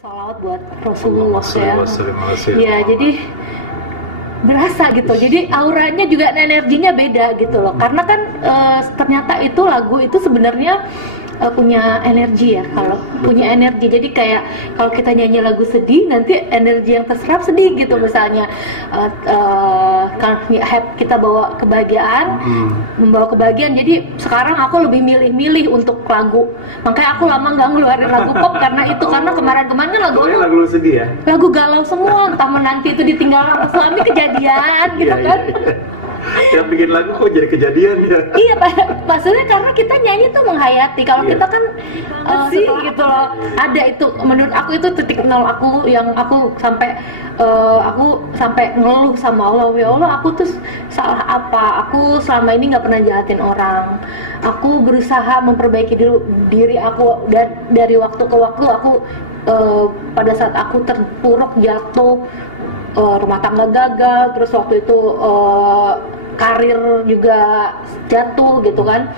Sholawat buat Rasulullah ya. Wasallam. Ya, jadi berasa gitu. Jadi auranya juga energinya beda gitu loh. Karena kan ternyata itu lagu itu sebenarnya punya energi ya. Kalau punya energi, jadi kayak kalau kita nyanyi lagu sedih, nanti energi yang terserap sedih gitu. Misalnya kalau kita bawa kebahagiaan, membawa kebahagiaan. Jadi sekarang aku lebih milih-milih untuk lagu. Makanya aku lama nggak ngeluarin lagu pop karena itu. Karena kemarin-kemarin kan lagu sedih ya. Lagu galau semua, entah menanti itu ditinggal sama suami kejadian gitu kan. Yang bikin lagu kok jadi kejadian ya? Iya, maksudnya karena kita nyanyi tuh menghayati. Kalau kita kan sih gitu loh. Ada itu, menurut aku itu titik nol aku yang aku sampai ngeluh sama Allah. Ya Allah, aku tuh salah apa? Aku selama ini nggak pernah jahatin orang. Aku berusaha memperbaiki diri aku, dan dari waktu ke waktu aku pada saat aku terpuruk, jatuh, rumah tangga gagal, terus waktu itu karir juga jatuh gitu kan.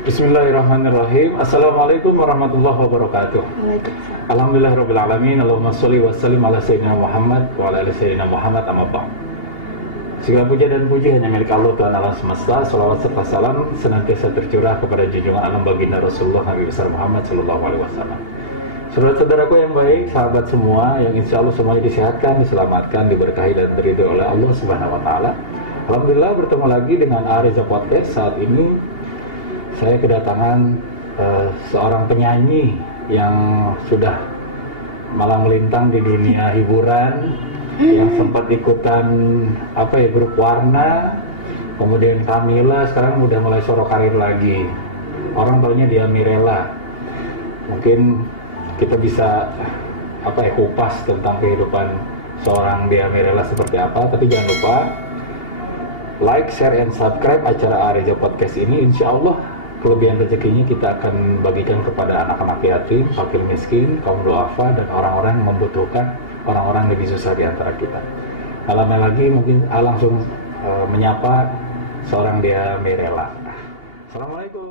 Bismillahirrahmanirrahim. Assalamualaikum warahmatullahi wabarakatuh. Alhamdulillahirabbil alamin. Allahumma sholli wa sallim ala sayyidina Muhammad wa ala ali sayyidina Muhammad, amma ba'd. Segala puja dan puji hanya milik Allah, Tuhan alam semesta. Salawat serta salam senantiasa tercurah kepada junjungan alam baginda Rasulullah Nabi besar Muhammad sallallahu alaihi wasallam. Saudara-saudaraku yang baik, sahabat semua yang insya Allah semuanya disehatkan, diselamatkan, diberkahi dan diridhoi oleh Allah Subhanahu wa taala. Alhamdulillah bertemu lagi dengan Areza Podcast. Saat ini saya kedatangan seorang penyanyi yang sudah malang melintang di dunia hiburan, yang sempat ikutan grup Warna, kemudian Camila, sekarang udah mulai sorok karir lagi. Orang taunya dia Mirella. Mungkin kita bisa kupas tentang kehidupan seorang dia Mirella seperti apa. Tapi jangan lupa like, share, and subscribe acara Areza Podcast ini. Insya Allah kelebihan rezekinya kita akan bagikan kepada anak-anak yatim, fakir miskin, kaum duafa, dan orang-orang yang membutuhkan, orang-orang lebih susah di antara kita. Lama lagi mungkin langsung menyapa seorang dia Mirella. Assalamualaikum.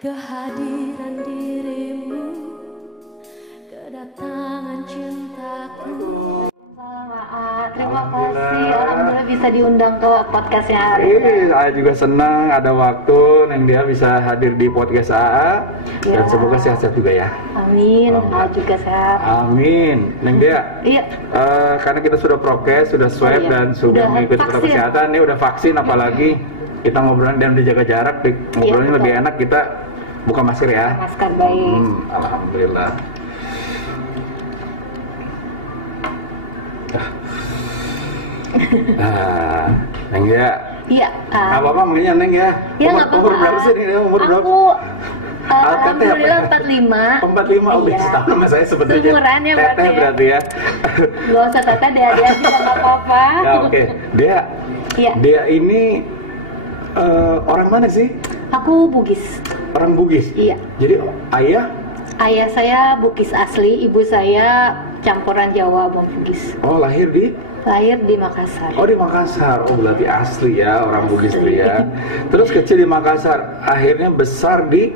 Kehadiran dirimu, kedatangan cintaku. Terima kasih, alhamdulillah bisa diundang ke podcastnya hari ini. Saya juga senang ada waktu yang dia bisa hadir di podcast AA ya. Dan semoga sehat-sehat juga ya. Amin, juga sehat. Amin. Neng dia. Iya. Karena kita sudah prokes, sudah swab dan sudah mengikuti protokol kesehatan, ini udah vaksin, apalagi kita ngobrolin dan udah jaga jarak, ngobrolnya lebih enak kita buka masker ya. Masker baik. Alhamdulillah. Neng ya. Iya. Apa-apa mengenai Neng ya. Iya, nggak apa-apa. Umur berapa sih ini? Umur berapa? Aku alhamdulillah 45. 45, udah setahun sama saya sebetulnya. Umuran ya Teteh berarti ya. Gak usah teteh, dia juga nggak apa-apa. Ya oke. Dia ini orang mana sih? Aku Bugis. Orang Bugis? Iya. Jadi ayah? Ayah saya Bugis asli, ibu saya campuran Jawa Bugis. Oh, lahir di Makassar. Oh, di Makassar. Oh, berarti asli ya orang Bugis ya. Terus kecil di Makassar, akhirnya besar di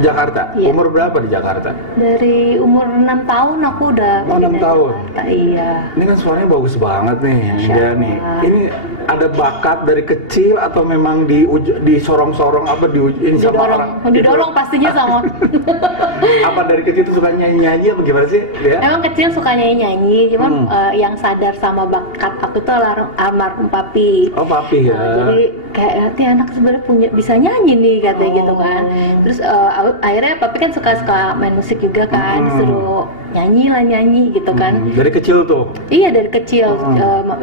Jakarta. Iya. Umur berapa di Jakarta? Dari umur 6 tahun aku udah 6 tahun. Jakarta, iya. Ini kan suaranya bagus banget nih, dia nih. Ini ada bakat dari kecil atau memang disorong-sorong sama orang? Didorong pastinya sama. Apa dari kecil tuh suka nyanyi-nyanyi apa gimana sih dia? Emang kecil suka nyanyi, cuman yang sadar sama bakat aku tuh almarhum papi. Oh, papi ya. Jadi kayak anak sebenarnya bisa nyanyi nih katanya gitu kan. Terus akhirnya papi kan suka main musik juga kan, disuruh nyanyi gitu kan. Dari kecil tuh? Iya dari kecil,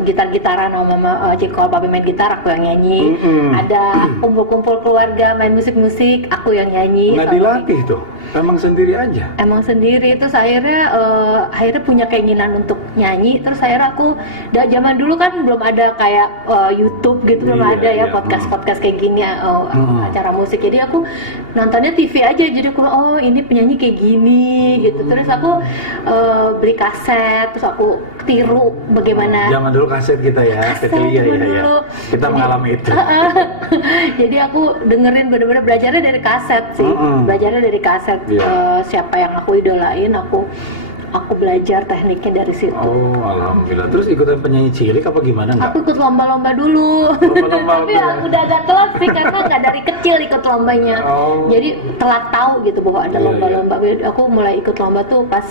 gitar-gitaran sama mama, kalau papi main gitar aku yang nyanyi. Ada kumpul-kumpul keluarga main musik-musik, aku yang nyanyi. Nggak dilatih tuh? Emang sendiri aja? Emang sendiri, terus akhirnya punya keinginan untuk nyanyi. Terus akhirnya aku, zaman dulu kan belum ada kayak YouTube gitu, belum ada ya podcast-podcast kayak gini, acara musik. Jadi aku nontonnya TV aja, jadi aku ini penyanyi kayak gini gitu. Terus aku beli kaset, terus aku tiru bagaimana. Zaman dulu kaset kita ya, kecil ya. Kita mengalami itu. Jadi aku dengerin bener-bener belajarnya dari kaset sih, belajarnya dari kaset. Siapa yang aku idolain, aku belajar tekniknya dari situ. Oh, alhamdulillah. Terus ikutan penyanyi cilik apa gimana? Aku ikut lomba-lomba dulu. Tapi ya udah agak telat sih karena nggak dari kecil ikut lombanya. Jadi telat tahu gitu bahwa ada lomba-lomba. Aku mulai ikut lomba tuh pas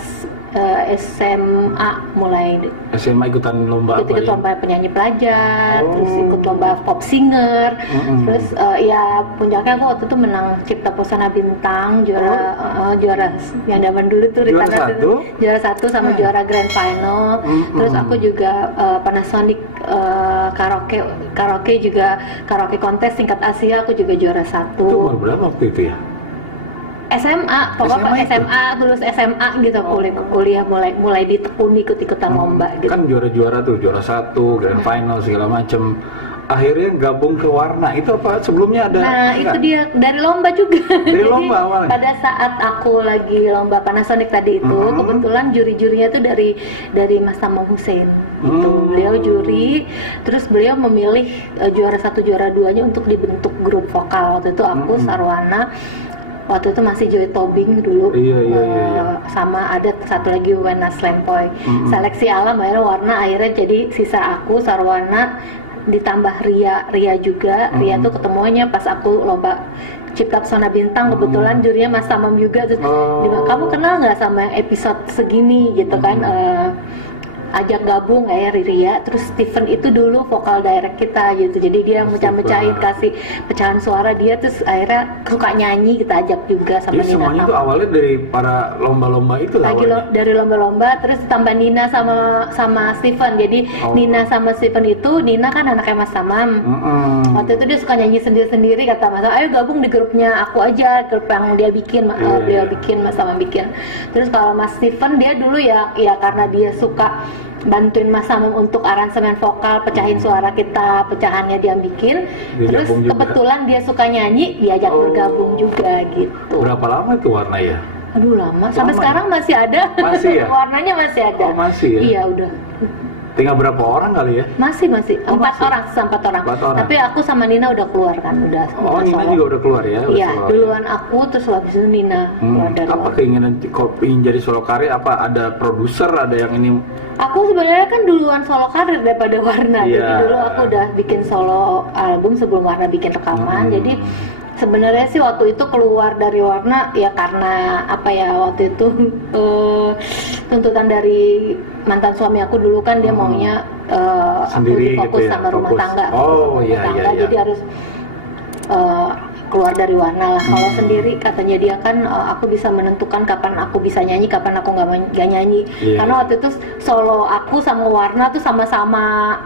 SMA mulai. SMA ikutan lomba ikut lomba penyanyi pelajar, terus ikut lomba pop singer. Terus ya puncaknya aku waktu itu menang Cipta Pesona Bintang, juara yang zaman dulu tuh juara satu sama juara grand final. Terus aku juga Panasonic karaoke juga, karaoke kontes tingkat Asia aku juga juara 1. Itu umur berapa waktu itu ya? SMA, pokoknya SMA lulus SMA gitu, kuliah mulai ditekuni ikut-ikutan lomba gitu. Kan juara-juara tuh, juara 1, grand final segala macem. Akhirnya gabung ke Warna, itu apa sebelumnya ada? Nah itu dia dari lomba juga. Dari lomba awalnya? Pada saat aku lagi lomba Panasonic tadi itu, kebetulan juri-jurinya tuh dari Mas Tamam Hussein. Gitu. Beliau juri, terus beliau memilih juara 1, juara 2-nya untuk dibentuk grup vokal. Waktu itu aku Sarwana, waktu itu masih Joy Tobing dulu. Iya. Sama ada satu lagi Wenas Lempoy. Seleksi alam akhirnya Warna, akhirnya jadi sisa aku Sarwana ditambah Ria juga. Ria tuh ketemunya pas aku lomba Cipta Pesona Bintang, kebetulan jurinya Mas Tamam juga. Terus dia bilang, kamu kenal nggak sama yang episode segini gitu kan, ajak gabung ya Ria. Terus Steven itu dulu vokal direct kita gitu, jadi dia mecah-mecahin, kasih pecahan suara dia. Terus akhirnya suka nyanyi, kita ajak juga sama jadi Nina. Semuanya itu awalnya dari para lomba-lomba itu dari lomba-lomba, terus tambah Nina sama Steven. Jadi Nina sama Steven itu, Nina kan anaknya Mas Tamam. Waktu itu dia suka nyanyi sendiri-sendiri, kata Mas Tamam, ayo gabung di grupnya aku aja, grup yang dia bikin, beliau bikin, Mas Tamam bikin. Terus kalau Mas Steven dia dulu ya karena dia suka bantuin Mas Tamam untuk aransemen vokal, pecahin suara kita, pecahannya dia bikin. Terus kebetulan dia suka nyanyi, diajak bergabung juga gitu. Berapa lama itu Warna ya? Aduh lama, sampai sekarang masih ada. Masih ya? Warnanya masih ada. Oh masih ya? Iya udah. Tinggal berapa orang kali ya? Masih 4 orang. Tapi aku sama Nina udah keluar kan, udah. Nina juga udah keluar ya? Iya, duluan aku, terus habis itu Nina. Apa keinginan ingin jadi solo karir? Apa ada produser, ada yang ini? Aku sebenarnya kan duluan solo karir daripada Warna. Jadi dulu aku udah bikin solo album sebelum Warna bikin rekaman. Jadi sebenarnya sih waktu itu keluar dari Warna ya karena waktu itu tuntutan dari mantan suami aku dulu kan, dia maunya sendiri aku fokus gitu ya, sama rumah tangga. Iya. Jadi harus keluar dari Warna lah. Kalau sendiri katanya dia kan aku bisa menentukan kapan aku bisa nyanyi, kapan aku nggak nyanyi. Karena waktu itu solo aku sama Warna tuh sama-sama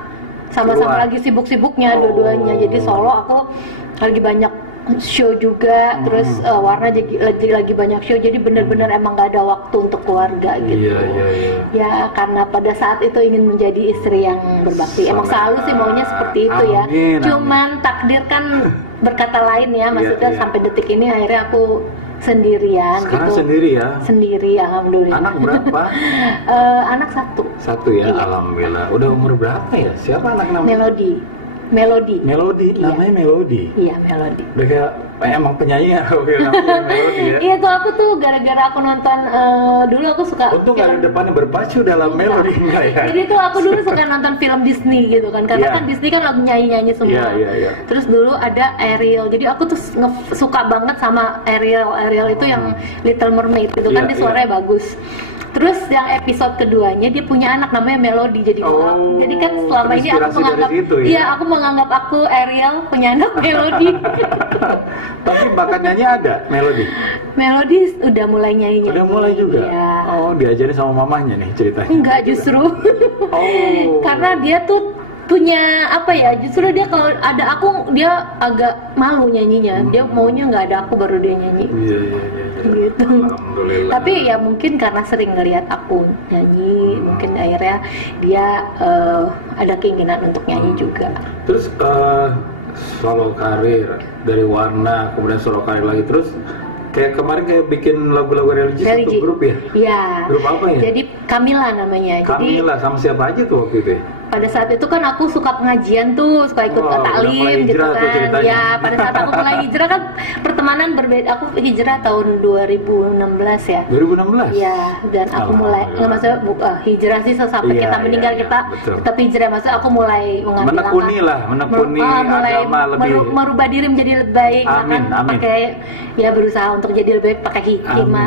lagi sibuk-sibuknya dua-duanya. Jadi solo aku lagi banyak show juga, terus Warna lagi banyak show, jadi bener-bener emang gak ada waktu untuk keluarga gitu. Ya karena pada saat itu ingin menjadi istri yang berbakti. Emang selalu sih maunya seperti itu ya. Cuman takdir kan berkata lain ya, maksudnya sampai detik ini akhirnya aku sendirian. Sekarang gitu. sendiri ya? Sendiri, alhamdulillah. Anak berapa? Anak 1. 1 ya, alhamdulillah. Udah umur berapa ya? Siapa anak namanya? Melody, namanya Melody. Iya, Melody. Udah kayak emang penyanyi ya, namanya Melody ya. Iya, tuh aku tuh gara-gara aku nonton dulu aku suka. Untung kalian depannya berpacu dalam Melody enggak ya? Jadi tuh aku dulu suka nonton film Disney gitu kan, karena kan Disney kan lagu nyanyi-nyanyi semua. Terus dulu ada Ariel, jadi aku tuh suka banget sama Ariel itu yang Little Mermaid gitu kan, dia suaranya bagus. Terus yang episode keduanya dia punya anak namanya Melody jadi doa. Jadi kan selama ini aku menganggap iya aku menganggap aku Ariel punya anak Melody. Tapi bakat nyanyi ada Melody. Melody udah mulai nyanyi. Udah mulai juga. Ya. Oh, diajarin sama mamanya nih ceritanya. Enggak justru. Karena dia tuh punya apa ya, justru dia kalau ada aku dia agak malu nyanyinya. Dia maunya nggak ada aku baru dia nyanyi. Iya. Gitu. Alhamdulillah. Tapi ya mungkin karena sering ngelihat aku nyanyi, mungkin akhirnya dia ada keinginan untuk nyanyi juga. Terus solo karir dari Warna, kemudian solo karir lagi, terus kayak kemarin kayak bikin lagu-lagu religi satu grup ya? Iya. Grup apa ya? Jadi Kamila namanya. Kamila sama siapa aja tuh waktu itu? Pada saat itu kan aku suka pengajian tuh, suka ikut taklim gitu kan. Ya, pada saat aku mulai hijrah kan pertemanan berbeda. Aku hijrah tahun 2016 ya. 2016? Iya, dan aku mulai maksudnya hijrah sih sampai kita meninggal kita tetap hijrah. Maksudnya aku mulai menekuni agama lebih merubah diri menjadi lebih baik. Amin. Pakai ya berusaha untuk jadi lebih baik pakai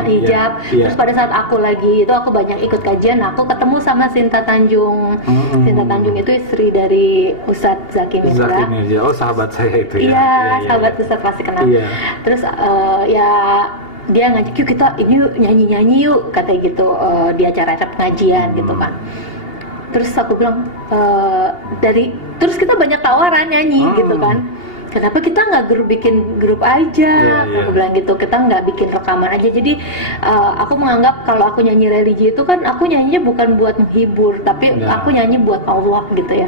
hijab. Terus pada saat aku lagi itu aku banyak ikut kajian, aku ketemu sama Sinta Tanjung. Sinta Tanjung itu istri dari Ustadz Zaki Mirza. Oh, sahabat saya itu ya. Iya, sahabat Ustadz pasti kenal. Iya. Terus ya dia ngajak yuk kita yuk nyanyi yuk katanya gitu di acara pengajian gitu kan. Terus aku bilang terus kita banyak tawaran nyanyi gitu kan. Kenapa kita nggak bikin grup aja? Aku bilang gitu, kita nggak bikin rekaman aja. Jadi aku menganggap kalau aku nyanyi religi itu kan aku nyanyinya bukan buat menghibur, tapi aku nyanyi buat Allah gitu ya.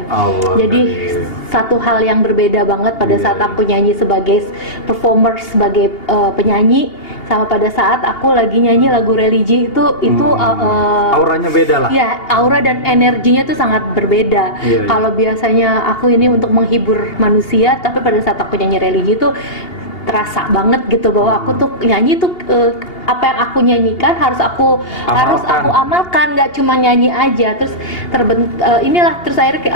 Jadi satu hal yang berbeda banget pada saat aku nyanyi sebagai performer, sebagai penyanyi, sama pada saat aku lagi nyanyi lagu religi itu auranya beda lah. Ya, aura dan energinya tuh sangat berbeda. Kalau biasanya aku ini untuk menghibur manusia, tapi pada saat aku nyanyi religi itu terasa banget gitu bahwa aku tuh nyanyi tuh apa yang aku nyanyikan harus aku amalkan, nggak cuma nyanyi aja. Terus inilah terus akhirnya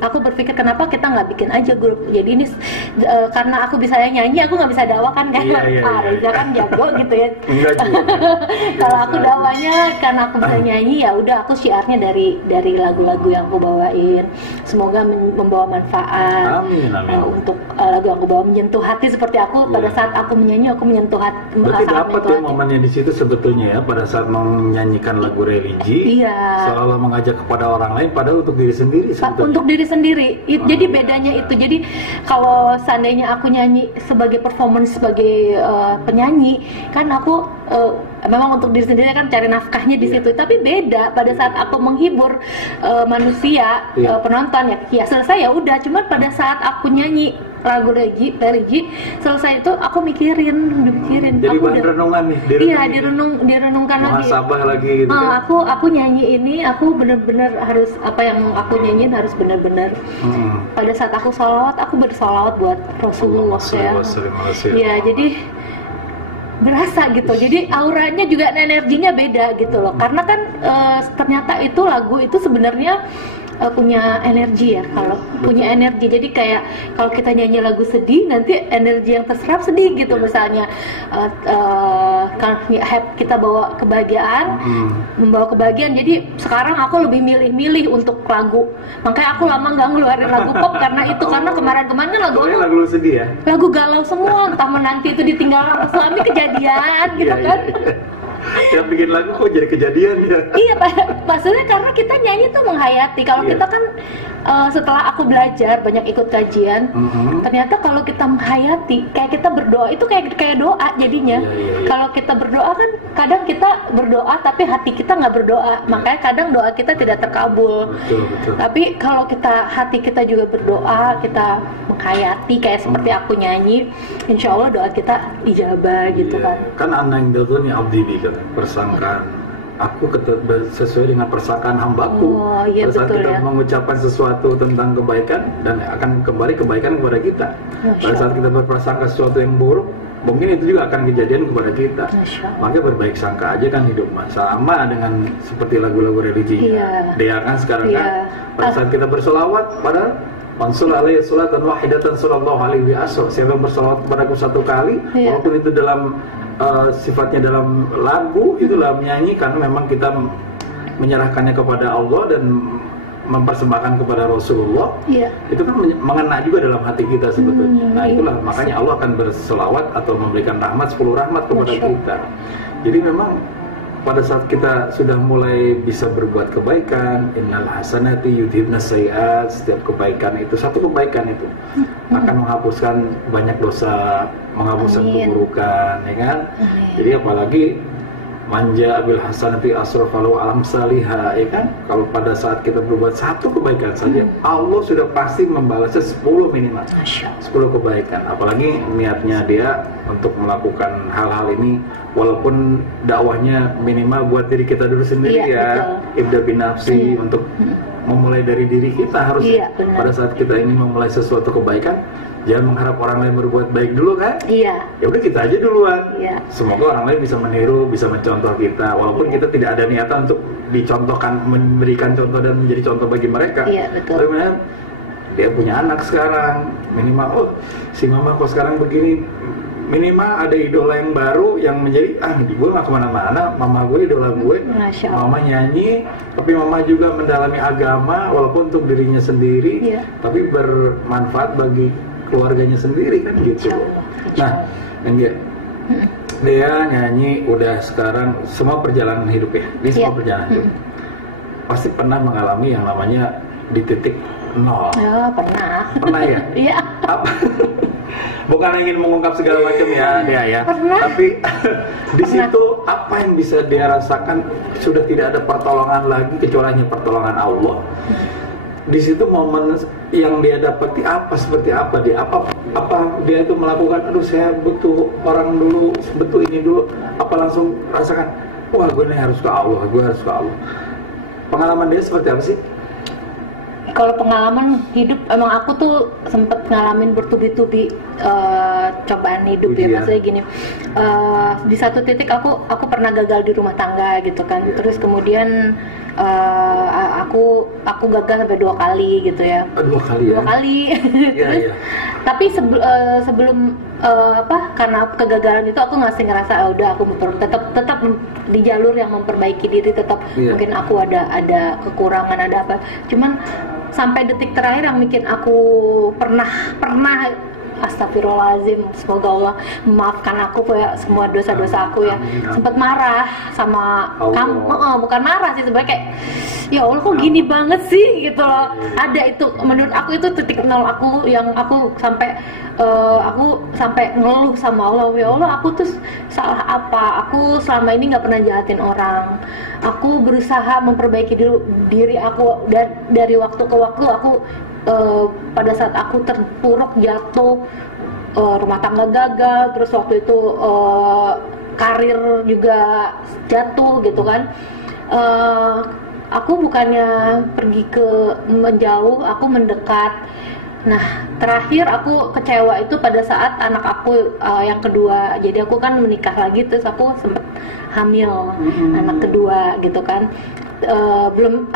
aku berpikir kenapa kita nggak bikin aja grup. Jadi ini karena aku bisa nyanyi, aku nggak bisa dakwah kan Reza kan jago gitu ya. Kalau aku dakwahnya karena aku bisa nyanyi, ya udah aku syiarnya dari lagu-lagu yang aku bawain. Semoga membawa manfaat. Amin. Untuk lagu yang aku bawa menyentuh hati seperti aku pada saat aku menyanyi, aku menyentuh hati. Berarti dapat ya momennya di situ sebetulnya ya, pada saat menyanyikan lagu religi, seolah mengajak kepada orang lain, padahal untuk diri sendiri sebetulnya. Untuk diri sendiri. Jadi bedanya itu. Jadi kalau seandainya aku nyanyi sebagai performance, sebagai penyanyi, kan aku memang untuk diri sendiri kan cari nafkahnya di situ. Tapi beda pada saat aku menghibur manusia, penonton ya selesai ya udah. Cuma pada saat aku nyanyi lagu religi selesai itu aku mikirin. Jadi bahan renungan nih. Iya, direnungkan lagi. Muhasabah lagi gitu. Aku nyanyi ini, aku benar-benar harus apa yang aku nyanyiin harus benar-benar. Pada saat aku sholawat, aku bersolawat buat Rasulullah ya. Iya, jadi berasa gitu. Jadi auranya juga energinya beda gitu loh. Karena kan ternyata itu lagu itu sebenarnya punya energi ya, kalau punya energi. Jadi kayak kalau kita nyanyi lagu sedih, nanti energi yang terserap sedih gitu. Misalnya kalau kita bawa kebahagiaan, membawa kebahagiaan. Jadi sekarang aku lebih milih-milih untuk lagu. Makanya aku lama nggak ngeluarin lagu pop karena itu. Karena kemarin-kemarin kan lagu sedih ya, lagu galau semua. Entah menanti itu ditinggal suami kejadian gitu kan. Yang bikin lagu kok jadi kejadian ya? Iya, maksudnya karena kita nyanyi tuh menghayati. Kalau kita kan setelah aku belajar banyak ikut kajian, ternyata kalau kita menghayati, kayak kita berdoa itu kayak doa jadinya. Kalau kita berdoa kan kadang kita berdoa tapi hati kita nggak berdoa, makanya kadang doa kita tidak terkabul. Betul. Tapi kalau hati kita juga berdoa, kita menghayati kayak seperti aku nyanyi, insya Allah doa kita dijabah gitu kan. Kan anang dalton ya abdi kan persangkaan aku sesuai dengan persangkaan hambaku. Pada saat kita mengucapkan sesuatu tentang kebaikan, dan akan kembali kebaikan kepada kita. Pada saat kita berprasangka sesuatu yang buruk, mungkin itu juga akan kejadian kepada kita. Maka berbaik sangka aja kan hidup mas. Sama dengan seperti lagu-lagu religi. Dia kan sekarang kan pada saat kita bersolawat, padahal Man shalla alaihi sholatan wahidatan sallallahu alaihi wasallam. Siapa yang bersolawat kepadaku satu kali, walaupun itu dalam sifatnya dalam lagu, itulah menyanyi, karena memang kita menyerahkannya kepada Allah dan mempersembahkan kepada Rasulullah, itu kan mengena juga dalam hati kita sebetulnya. Nah itulah makanya Allah akan berselawat atau memberikan rahmat, 10 rahmat kepada kita. Jadi memang pada saat kita sudah mulai bisa berbuat kebaikan, innal hasanati yudhibnas sayiat, setiap kebaikan itu, satu kebaikan itu akan menghapuskan banyak dosa, menghapuskan keburukan, ya kan? Jadi apalagi manja abil hasanati asrofalu alam salihah, ya kan? Kalau pada saat kita berbuat satu kebaikan saja, Allah sudah pasti membalasnya 10 minimal, 10 kebaikan. Apalagi niatnya dia untuk melakukan hal-hal ini, walaupun dakwahnya minimal buat diri kita dulu sendiri, ibda bin nafsi, untuk memulai dari diri kita harus. Pada saat kita ingin memulai sesuatu kebaikan, jangan mengharap orang lain berbuat baik dulu kan? Ya udah kita aja duluan. Semoga orang lain bisa meniru, bisa mencontoh kita, walaupun kita tidak ada niatan untuk dicontohkan, memberikan contoh dan menjadi contoh bagi mereka. Tapi benar, dia punya anak sekarang, minimal si mama kok sekarang begini, minimal ada idola yang baru yang menjadi gue gak kemana-mana, mama gue idola gue, mama nyanyi, tapi mama juga mendalami agama walaupun untuk dirinya sendiri, tapi bermanfaat bagi keluarganya sendiri kan gitu. Nah, dia nyanyi udah sekarang semua perjalanan hidup ya, di semua perjalanan hidup pasti pernah mengalami yang namanya di titik nol. Pernah ya? Iya. Bukan ingin mengungkap segala macam ya dia ya, tapi di situ apa yang bisa dia rasakan, sudah tidak ada pertolongan lagi kecuali hanya pertolongan Allah. Di situ momen yang dia dapati seperti apa dia, apa dia itu melakukan, aduh saya butuh orang dulu, butuh ini dulu, apa langsung rasakan, wah gue ini harus ke Allah, gue harus ke Allah. Pengalaman dia seperti apa sih? Kalau pengalaman hidup, emang aku tuh sempet ngalamin bertubi-tubi cobaan hidup. Maksudnya gini, di satu titik aku pernah gagal di rumah tangga gitu kan. Terus kemudian aku gagal sampai 2 kali gitu ya. 2 kali. Terus tapi sebelum karena kegagalan itu aku masih ngerasa udah aku tetap di jalur yang memperbaiki diri, tetap mungkin aku ada kekurangan, ada apa, cuman sampai detik terakhir yang bikin aku pernah astagfirullahaladzim, semoga Allah memaafkan aku ya semua dosa-dosa aku, ya sempat marah sama kamu, bukan marah sih sebenarnya, kayak ya Allah kok gini banget sih gitu loh. Ada itu, menurut aku itu titik nol aku, yang aku sampai ngeluh sama Allah, ya Allah aku tuh salah apa, aku selama ini nggak pernah jahatin orang, aku berusaha memperbaiki diri aku, dan dari waktu ke waktu aku pada saat aku terpuruk, jatuh, rumah tangga gagal, terus waktu itu karir juga jatuh gitu kan. Aku bukannya pergi ke menjauh, aku mendekat. Nah, terakhir aku kecewa itu pada saat anak aku yang kedua. Jadi aku kan menikah lagi, terus aku sempet hamil anak kedua gitu kan.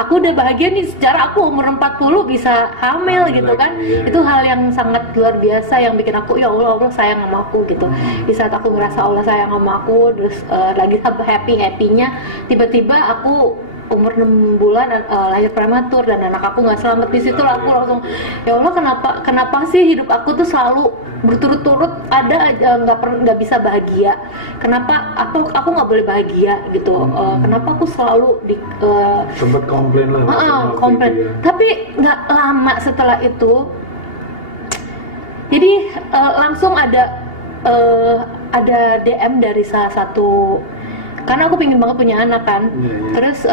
Aku udah bahagia nih, secara aku umur 40 bisa hamil gitu kan. Itu hal yang sangat luar biasa yang bikin aku, ya Allah sayang sama aku gitu. Di saat aku ngerasa Allah sayang sama aku, terus lagi happy-happynya, tiba-tiba aku umur 6 bulan lahir prematur dan anak aku nggak selamat. Di situ aku langsung, ya Allah kenapa sih hidup aku tuh selalu berturut-turut ada aja nggak bisa bahagia, kenapa aku nggak boleh bahagia gitu, kenapa aku selalu sempat komplain lah, komplain. Tapi nggak lama setelah itu, jadi langsung ada DM dari salah satu, karena aku pengen banget punya anak kan. Terus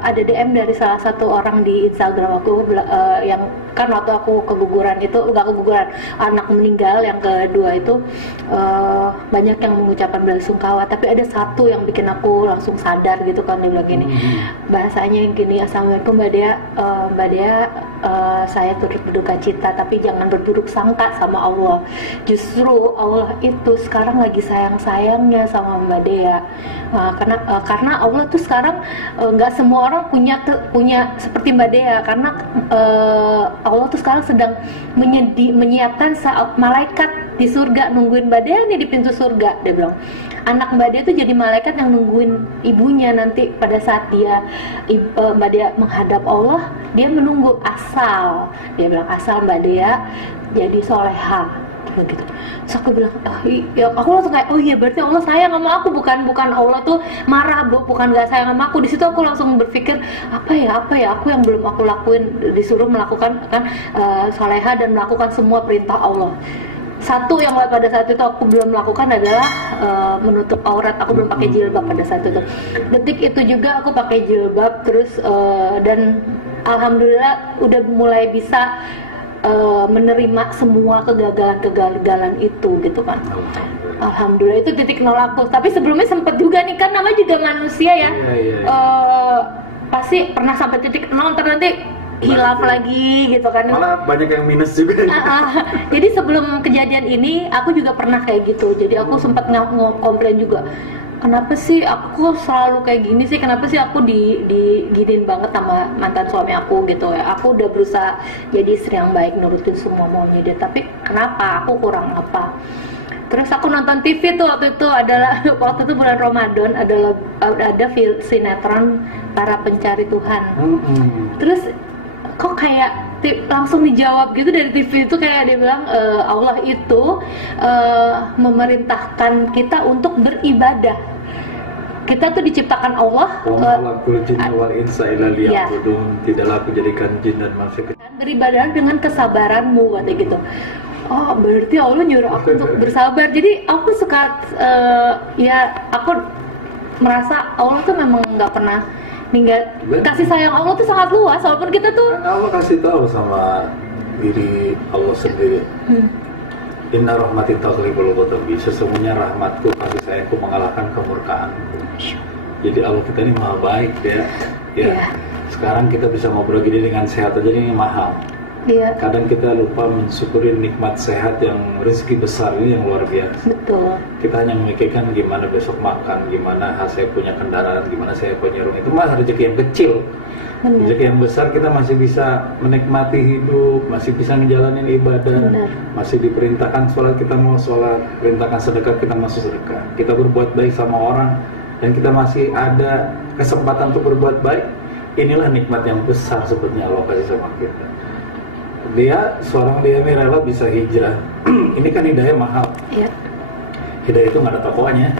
ada DM dari salah satu orang di Instagram aku, yang kan waktu aku keguguran itu, nggak keguguran, anak meninggal yang kedua itu, banyak yang mengucapkan belasungkawa, tapi ada satu yang bikin aku langsung sadar gitu kan. Dia bilang gini, bahasanya yang gini, assalamualaikum Mbak Dea, saya turut berduka cita, tapi jangan berburuk sangka sama Allah, justru Allah itu sekarang lagi sayang-sayangnya sama Mbak Dea. Karena Allah tuh sekarang nggak semua orang punya seperti Mbak Dea, karena Allah tuh sekarang sedang menyiapkan saat malaikat di surga nungguin Mbak Dea nih di pintu surga. Dia bilang anak Mbak Dea tuh jadi malaikat yang nungguin ibunya nanti pada saat Mbak Dea menghadap Allah, dia menunggu asal dia bilang asal Mbak Dea jadi soleha gitu. Terus aku bilang, aku langsung kayak, oh iya berarti Allah sayang sama aku, bukan Allah tuh marah, bukan nggak sayang sama aku. Di situ aku langsung berpikir apa ya aku yang belum aku lakuin, disuruh melakukan soleha dan melakukan semua perintah Allah. Satu yang pada saat itu aku belum lakukan adalah menutup aurat. Aku belum pakai jilbab pada saat itu. Detik itu juga aku pakai jilbab terus, dan alhamdulillah udah mulai bisa menerima semua kegagalan itu gitu kan. Alhamdulillah itu titik nol aku. Tapi sebelumnya sempet juga nih, kan namanya juga manusia ya. Pasti pernah sampai titik nol, nanti hilaf lagi gitu kan. Malah banyak yang minus juga. Jadi sebelum kejadian ini aku juga pernah kayak gitu. Jadi aku sempat komplain juga. Kenapa sih aku selalu kayak gini sih? Kenapa sih aku diginin banget sama mantan suami aku gitu ya? Aku udah berusaha jadi istri yang baik, nurutin semua maunya dia. Tapi kenapa? Aku kurang apa? Terus aku nonton TV tuh waktu itu bulan Ramadan ada sinetron Para Pencari Tuhan. Terus kok kayak langsung dijawab gitu dari TV itu, kayak dia bilang Allah itu memerintahkan kita untuk beribadah. Kita tuh diciptakan Allah tidaklah aku jadikan jin dan manusia beribadah dengan kesabaranmu, kata gitu. Oh berarti Allah nyuruh aku untuk bersabar. Jadi aku suka aku merasa Allah tuh memang nggak pernah ninggal. Kasih sayang Allah tuh sangat luas, walaupun kita tuh Allah kasih tahu sama diri Allah sendiri. Inna rahmati taghlibul ghadabi, sesungguhnya rahmatku, kasih sayangku mengalahkan kemurkaanku. Jadi Allah kita ini maha baik ya. Sekarang kita bisa ngobrol gini dengan sehat aja, ini mahal. Kadang kita lupa mensyukuri nikmat sehat yang rezeki besar ini yang luar biasa. Betul. Kita hanya memikirkan gimana besok makan, gimana saya punya kendaraan, gimana saya punya rumah. Itu mah rezeki yang kecil. Rezeki yang besar kita masih bisa menikmati hidup, masih bisa ngejalanin ibadah, masih diperintahkan sholat kita mau sholat, perintahkan sedekah kita masih sedekah, kita berbuat baik sama orang, dan kita masih ada kesempatan untuk berbuat baik. Inilah nikmat yang besar sebetulnya Allah kasih sama kita. Seorang dia rela bisa hijrah. Ini kan hidayah mahal. Hidayah itu nggak ada tokonya.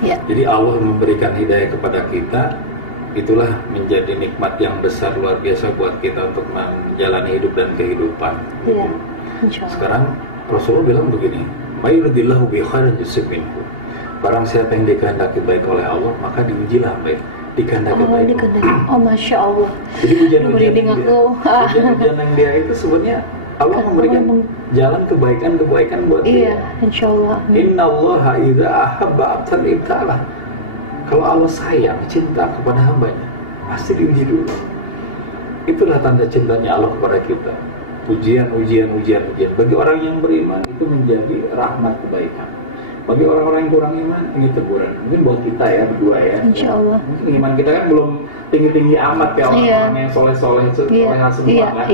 Jadi Allah memberikan hidayah kepada kita. Itulah menjadi nikmat yang besar luar biasa buat kita untuk menjalani hidup dan kehidupan. Sekarang Rasulullah bilang begini, "Mayuridillahu bi khairin yusib minhu." Barang siapa yang dikehendaki baik oleh Allah, maka diujilah baik, dikehendaki baik. Oh masya Allah. Jadi ujian-ujian yang dia itu sebenarnya Allah memberikan jalan kebaikan buat dia. Insya Allah. Innallaha idza ahabba 'abdan ibtalah. Kalau Allah sayang, cinta kepada hambanya, pasti diuji dulu. Itulah tanda cintanya Allah kepada kita. Ujian. Bagi orang yang beriman itu menjadi rahmat kebaikan. Bagi orang-orang yang kurang iman, ini teguran. Mungkin buat kita ya berdua ya. Insya Allah. Mungkin iman kita kan belum tinggi-tinggi amat ya, orang-orang yang soleh-soleh semua kan.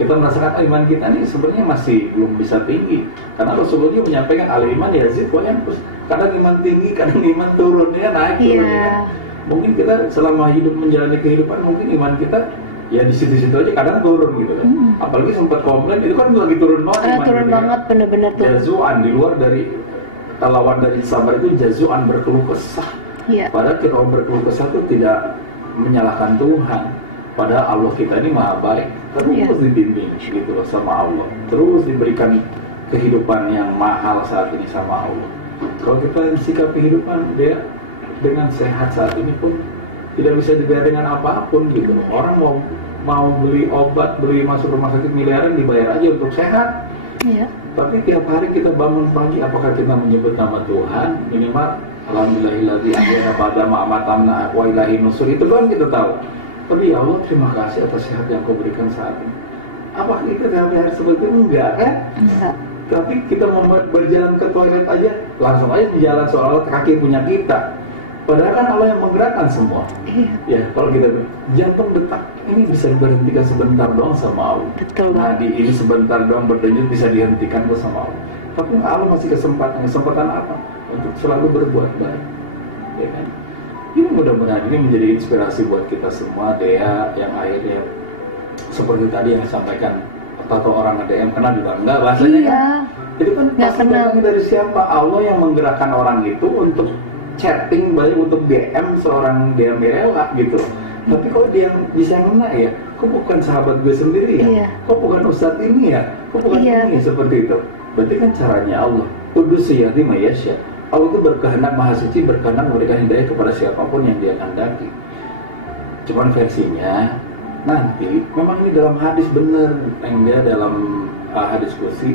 Kita merasakan iman kita nih sebenarnya masih belum bisa tinggi. Karena Rasulullah menyampaikan al-iman yazid wa yanqus. Kadang iman tinggi, kadang iman turun ya, naik turun ya. Mungkin kita selama hidup menjalani kehidupan, mungkin iman kita ya di situ-situ aja kadang turun gitu kan. Apalagi sempat komplain itu kan lagi turun banget. Turun banget, bener-bener turun. Jazuan di luar dari lawan dari sabar itu jazuan, berkeluh kesah. Padahal kita berkeluh kesah itu tidak menyalahkan Tuhan. Padahal Allah kita ini maha baik. Terus dibimbing gitu loh sama Allah. Terus diberikan kehidupan yang mahal saat ini sama Allah. Kalau kita sikap kehidupan dia dengan sehat saat ini pun tidak bisa dibayar dengan apapun gitu. Orang mau beli obat, beli masuk rumah sakit miliaran dibayar aja untuk sehat. Tapi tiap hari kita bangun pagi, apakah kita menyebut nama Tuhan? Minimal alhamdulillahilladzi ahyana ba'da ma amatanna wa ilaihi nusur, itu kan kita tahu. Tapi ya Allah, terima kasih atas sehat yang Kau berikan saat ini. Apakah kita tiap hari seperti itu? Enggak kan? Enggak. Tapi kita mau berjalan ke toilet aja, langsung aja di jalan seolah-olah kaki punya kita. Padahal kan Allah yang menggerakkan semua. Iya. Ya, kalau kita jantung detak ini bisa diberhentikan sebentar doang sama Allah. Betul. Nadi ini sebentar doang berdenyut bisa dihentikan kok sama Allah. Tapi Allah masih kesempatan apa? Untuk selalu berbuat baik. Ya kan? Ini mudah-mudahan ini menjadi inspirasi buat kita semua, Dea, yang akhirnya seperti tadi yang disampaikan, atau orang nge-DM kenal juga enggak bahasanya Iya. kan? Itu kan Nggak pasti kenal. datang dari siapa? Allah yang menggerakkan orang itu untuk chatting, baik untuk DM seorang Dea Mirella gitu. Tapi kok dia yang bisa ngena ya? Kok bukan sahabat gue sendiri ya? Iya. Kok bukan ustadz ini ya? Kok bukan Iya. ini seperti itu? Berarti kan caranya Allah. Kudus yahdi mayasya. Allah itu berkehendak maha suci, berkehendak memberikan hidayah kepada siapapun yang dia kehendaki. Cuman versinya nanti memang ini dalam hadis benar, yang dia dalam hadis kursi,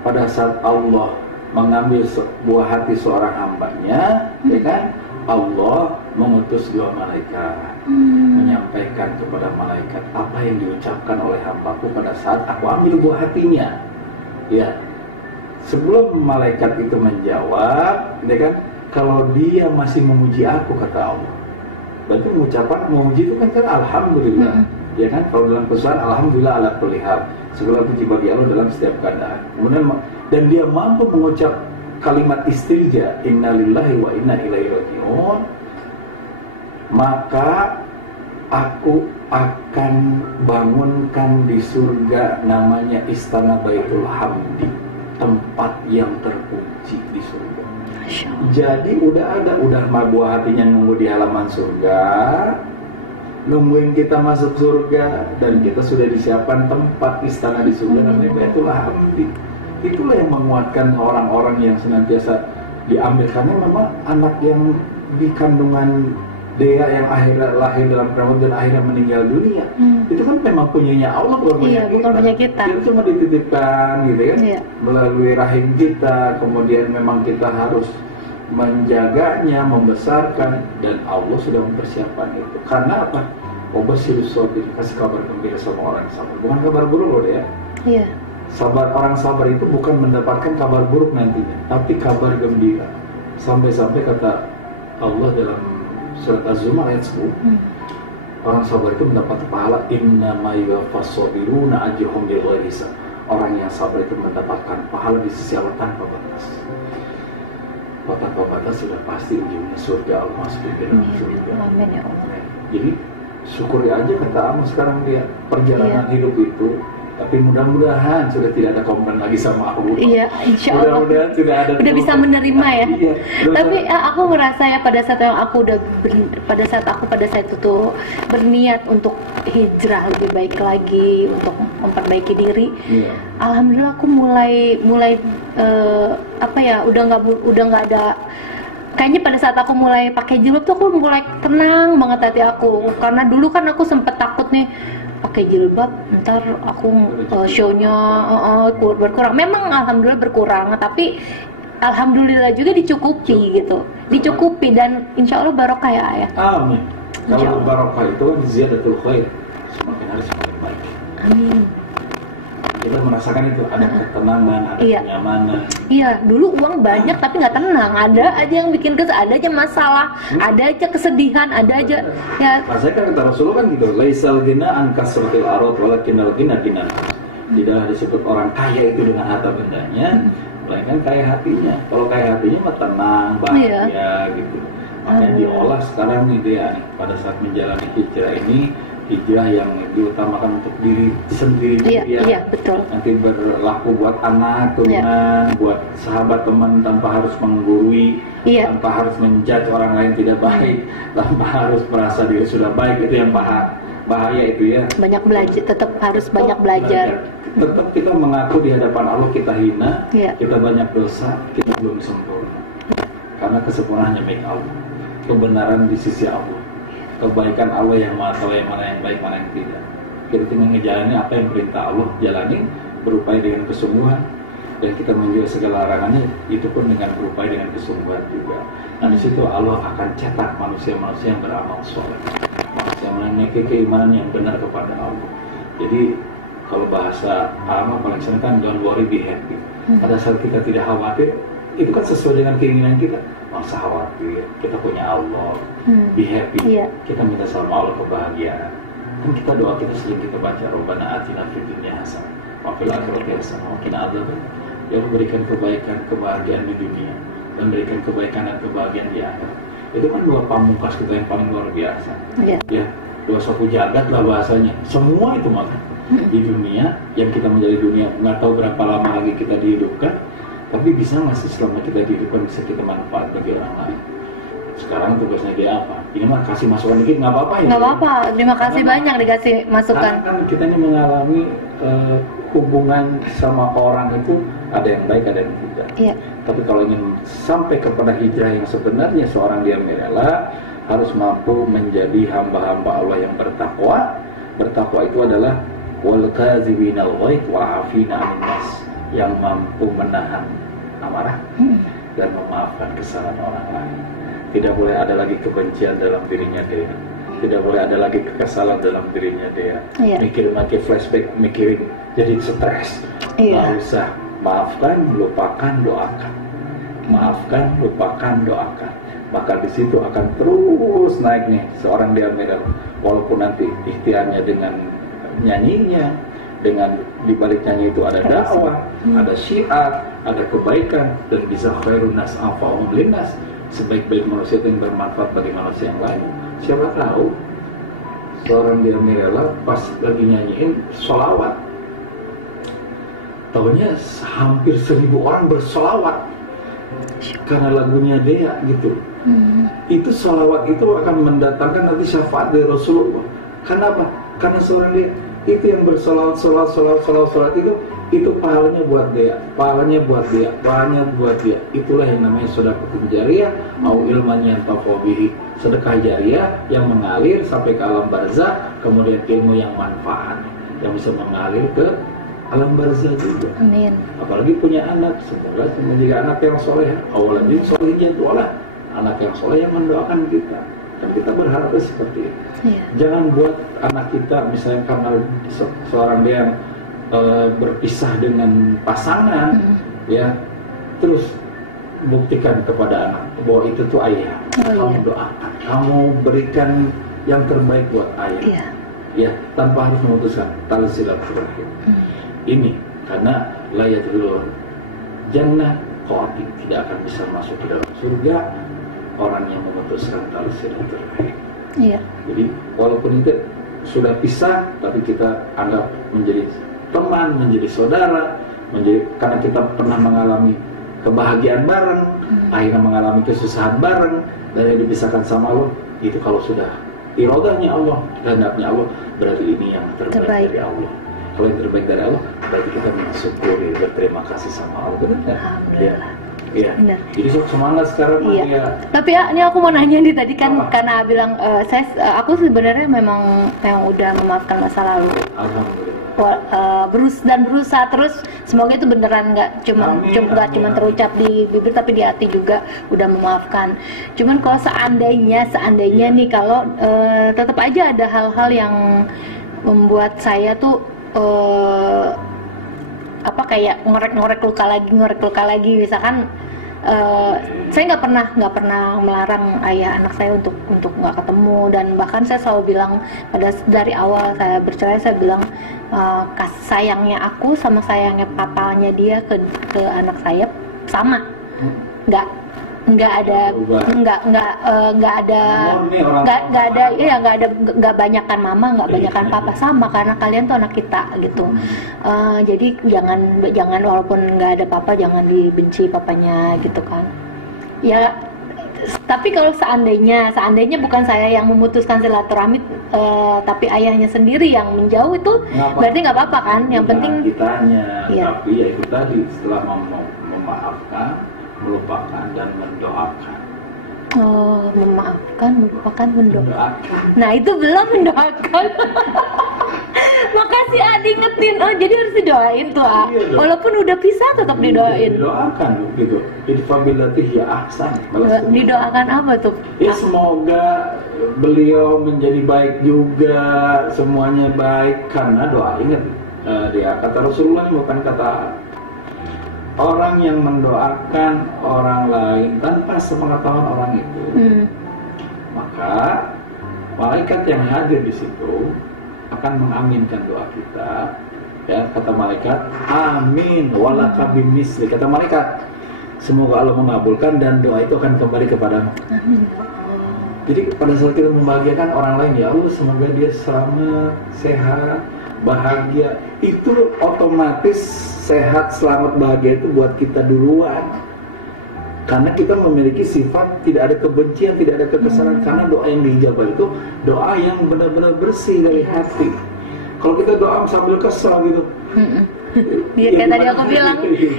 pada saat Allah mengambil sebuah hati seorang hambanya, ya kan, Allah mengutus dua malaikat menyampaikan kepada malaikat apa yang diucapkan oleh hambaku pada saat aku ambil buah hatinya. Ya, sebelum malaikat itu menjawab, ya kan, kalau dia masih memuji aku, kata Allah, berarti mengucapkan memuji itu kan alhamdulillah. Ya kan, kalau dalam pesan alhamdulillah ala kulli hal, segala puji bagi Allah dalam setiap keadaan. Kemudian dan dia mampu mengucap kalimat istirja, innalillahi wa inna ilaihi raji'un, maka aku akan bangunkan di surga namanya Istana Baitul Hamdi, tempat yang terpuji di surga. Jadi udah buah hatinya nunggu di halaman surga, nungguin kita masuk surga, dan kita sudah disiapkan tempat istana di surga namanya Baitul Hamdi. Itulah yang menguatkan orang-orang yang senantiasa diambil, karena memang anak yang di kandungan Dea yang akhirnya lahir dalam perawat dan akhirnya meninggal dunia, itu kan memang punyanya Allah, bukan punya kita. Bukan punya kita. Itu cuma dititipkan gitu kan, melalui rahim kita. Kemudian memang kita harus menjaganya, membesarkan, dan Allah sudah mempersiapkan itu. Karena apa? Obasyirus sabir, kasih kabar gembira sama orang sabar. Bukan kabar buruk loh ya. Iya. Sabar, orang sabar itu bukan mendapatkan kabar buruk nantinya, tapi kabar gembira. Sampai-sampai kata Allah dalam surat Az-Zumar ayat 10, orang sabar itu mendapat pahala innama yuwaffas sabiruna ajrahum bighairi hisab. Orang yang sabar itu mendapatkan pahala di sisi Allah tanpa batas. Batas sudah pasti ujungnya surga, Allah masukin ke dalam surga. Amin ya Allah. Jadi syukuri aja kata Allah sekarang dia perjalanan hidup itu. Tapi mudah-mudahan sudah tidak ada komplain lagi sama aku. Iya, insya Allah. Mudah-mudahan sudah ada. Udah bisa menerima ya. Iya. Tapi aku merasa ya pada saat yang aku pada saat itu tuh berniat untuk hijrah lebih baik lagi, untuk memperbaiki diri. Iya. Alhamdulillah aku mulai udah nggak ada. Kayaknya pada saat aku mulai pakai jilbab tuh aku mulai tenang banget hati aku, karena dulu kan aku sempet takut nih pakai jilbab ntar aku show-nya berkurang. Memang alhamdulillah berkurang, tapi alhamdulillah juga dicukupi gitu, dicukupi, dan insya Allah barokah ya ayah. Amin. Kalau barokah itu kan ziyadatul khair, semakin hari semakin baik. Amin. Kita merasakan itu, ada ketenangan, ada kenyamanan. Iya, dulu uang banyak tapi nggak tenang. Ada aja yang bikin kesel, ada aja masalah, ada aja kesedihan, ada aja ya. Masanya kan kata Rasulullah kan gitu, laisal ghina an kasratil arad walakinnal ghina ghina. Tidak disebut orang kaya itu dengan harta bendanya, melainkan kaya hatinya. Kalau kaya hatinya mah tenang, bahagia gitu. Makanya diolah sekarang nih dia pada saat menjalani hijrah ini, hijrah yang diutamakan untuk diri sendiri. Iya, betul. Nanti berlaku buat anak, turunan, buat sahabat teman, tanpa harus menggurui, tanpa harus menjudge orang lain tidak baik, tanpa harus merasa diri sudah baik. Itu yang bahaya itu ya. Banyak belajar, tetap harus banyak belajar. Tetap kita mengaku di hadapan Allah kita hina, kita banyak dosa, kita belum sempurna. Karena kesempurnaannya milik Allah, kebenaran di sisi Allah, kebaikan Allah yang maha tahu yang mana yang baik, mana yang tidak. Kita tinggal ngejalani apa yang perintah Allah jalani, berupaya dengan kesungguhan, dan kita menjauhi segala larangannya, itu pun dengan berupaya dengan kesungguhan juga. Nah di situ Allah akan cetak manusia-manusia yang beramal soleh, manusia yang memiliki keimanan yang benar kepada Allah. Jadi kalau bahasa Arab paling sering kan don't worry be happy. Pada saat kita tidak khawatir, itu kan sesuai dengan keinginan kita. Nggak usah khawatir, kita punya Allah, be happy. Kita minta sama Allah kebahagiaan. Kan kita doa, kita sering kita baca Rabbana atina fid dunya hasanah wa fil akhirati hasanah wa qina adzabannar. Ya, berikan kebaikan, kebahagiaan di dunia dan berikan kebaikan dan kebahagiaan di akhirat. Itu kan dua pamungkas kita yang paling luar biasa. Ya, dua sapu jagat lah bahasanya. Semua itu maka di dunia yang kita menjadi dunia, nggak tahu berapa lama lagi kita dihidupkan, tapi bisa masih selama kita dihidupkan bisa kita manfaat bagi orang lain. Sekarang tugasnya dia apa? Ini mah kasih masukan dikit nggak apa-apa ya? Nggak apa-apa, terima kasih banyak dikasih masukan. Karena kan kita ini mengalami hubungan sama orang itu ada yang baik, ada yang tidak. Tapi kalau ingin sampai kepada hijrah yang sebenarnya, seorang dia rela harus mampu menjadi hamba-hamba Allah yang bertakwa. Bertakwa itu adalah wal kazibinal ghaid wal afina 'anil nas, yang mampu menahan amarah dan memaafkan kesalahan orang lain. Tidak boleh ada lagi kebencian dalam dirinya dia. Tidak boleh ada lagi kekesalan dalam dirinya dia. Mikir-mikir flashback, mikirin jadi stres. Nggak usah. Maafkan, lupakan, doakan. Maafkan, lupakan, doakan. Maka di situ akan terus naik nih seorang dia merah. Walaupun nanti ikhtiarnya dengan nyanyinya, dengan dibalik nyanyi itu ada dakwah, ada syiar, ada kebaikan, dan bisa khairun nas anfa'uhum linnas, sebaik-baik manusia yang bermanfaat bagi manusia yang lain. Siapa tahu seorang dia merela pas lagi nyanyiin sholawat, tahunya hampir 1000 orang bersolawat karena lagunya dia gitu. Itu sholawat itu akan mendatangkan nanti syafaat dari Rasulullah. Kenapa? Karena seorang dia itu yang bersolawat itu pahalanya buat dia, pahalanya buat dia. Itulah yang namanya sedekah jariyah au ilman yantafa'u bihi, sedekah jariyah yang mengalir sampai ke alam barzah, kemudian ilmu yang manfaat yang bisa mengalir ke alam barzah juga. Amin. Apalagi punya anak, semoga menjadi anak yang soleh. Awalan solehnya itu adalah anak yang soleh yang mendoakan kita. Dan kita berharap seperti itu. Jangan buat anak kita misalnya karena seorang dia yang berpisah dengan pasangan, ya, terus buktikan kepada anak bahwa itu tuh ayah. Kamu doakan, kamu berikan yang terbaik buat ayah. Ya, tanpa harus memutuskan tali silaturahim. Ini karena layatul jannah qadi, tidak akan bisa masuk ke dalam surga orang yang memutuskan tali silaturahim. Jadi walaupun itu sudah pisah, tapi kita anggap menjadi teman, menjadi saudara, karena kita pernah mengalami kebahagiaan bareng, akhirnya mengalami kesusahan bareng, dan yang dipisahkan sama Allah, itu kalau sudah iradahnya Allah, kehendaknya Allah, berarti ini yang terbaik dari Allah. Kalau yang terbaik dari Allah, berarti kita mensyukuri, berterima kasih sama Allah. Benar? Iya. Jadi sok semangat sekarang. Tapi ya, ini aku mau nanya nih tadi kan karena bilang aku sebenarnya memang udah memaafkan masa lalu. Alhamdulillah. Berusaha terus, semoga itu beneran nggak cuma terucap di bibir tapi di hati juga udah memaafkan. Cuman kalau seandainya nih kalau tetap aja ada hal-hal yang membuat saya tuh kayak ngorek luka lagi misalkan. Saya nggak pernah melarang ayah anak saya untuk nggak ketemu, dan bahkan saya selalu bilang dari awal saya bercerai, saya bilang sayangnya aku sama sayangnya papanya dia ke anak saya sama, nggak banyakkan mama, nggak banyakkan papa, sama karena kalian tuh anak kita gitu. Jadi jangan walaupun nggak ada papa jangan dibenci papanya gitu kan ya. Tapi kalau seandainya bukan saya yang memutuskan silaturahmi, tapi ayahnya sendiri yang menjauh, itu berarti nggak apa-apa kan? Yang penting kitanya, tapi ya itu tadi, setelah memaafkan, melupakan dan mendoakan. Memaafkan, melupakan, mendoakan. Nah itu belum mendoakan. Makasih diingetin. Jadi harus didoain tuh walaupun udah pisah tetap didoain. Didoakan gitu. Idfa'billati hiya ahsan. Didoakan apa tuh? Ya semoga beliau menjadi baik juga, semuanya baik, karena doa ingat dia kata Rasulullah, bukan kata orang yang mendoakan orang lain tanpa sepengetahuan orang itu, maka malaikat yang hadir di situ akan mengaminkan doa kita. Ya, kata malaikat, amin walaka bimisli. Kata malaikat, semoga Allah mengabulkan dan doa itu akan kembali kepadamu. Jadi pada saat kita membahagiakan orang lain, ya Allah semoga dia selamat, sehat, bahagia, itu otomatis sehat, selamat, bahagia itu buat kita duluan. Karena kita memiliki sifat tidak ada kebencian, tidak ada kekesalan. Karena doa yang diijabah itu doa yang benar-benar bersih dari hati. Kalau kita doa sambil kesal gitu, Iya, kayak tadi aku bilang,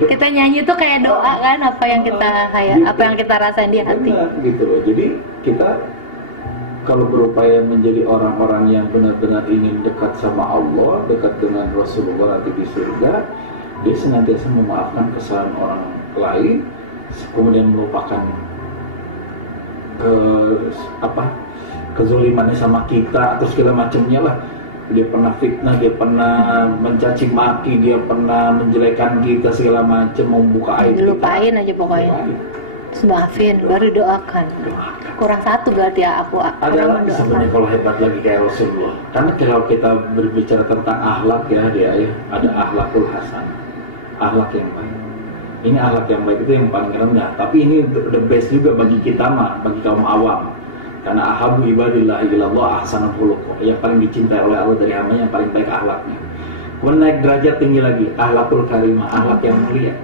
kita nyanyi tuh kayak doa kan, apa yang kita rasain di hati. Benar, gitu loh. Jadi kita kalau berupaya menjadi orang-orang yang benar-benar ingin dekat sama Allah, dekat dengan Rasulullah nanti di surga, dia senantiasa memaafkan kesalahan orang lain, kemudian melupakan kezolimannya sama kita atau segala macamnya lah. Dia pernah fitnah, dia pernah mencaci maki, dia pernah menjelekan kita segala macam, membuka aib kita. Lupain aja pokoknya. Terus maafin, baru doakan. Kurang satu berarti ya aku adalah sebenarnya kalau hebat lagi kayak Rasulullah. Karena kalau kita berbicara tentang akhlak ya, dia ya ada akhlakul hasan, akhlak yang baik. Ini akhlak yang baik itu yang paling rendah. Tapi ini the best juga bagi kita mah, bagi kaum awam. Karena ahabu ibadillah ilallah ahsanul khuluq. Yang paling dicintai oleh Allah dari hamba yang paling baik akhlaknya. Kemudian naik derajat tinggi lagi, akhlakul karimah, akhlak yang mulia.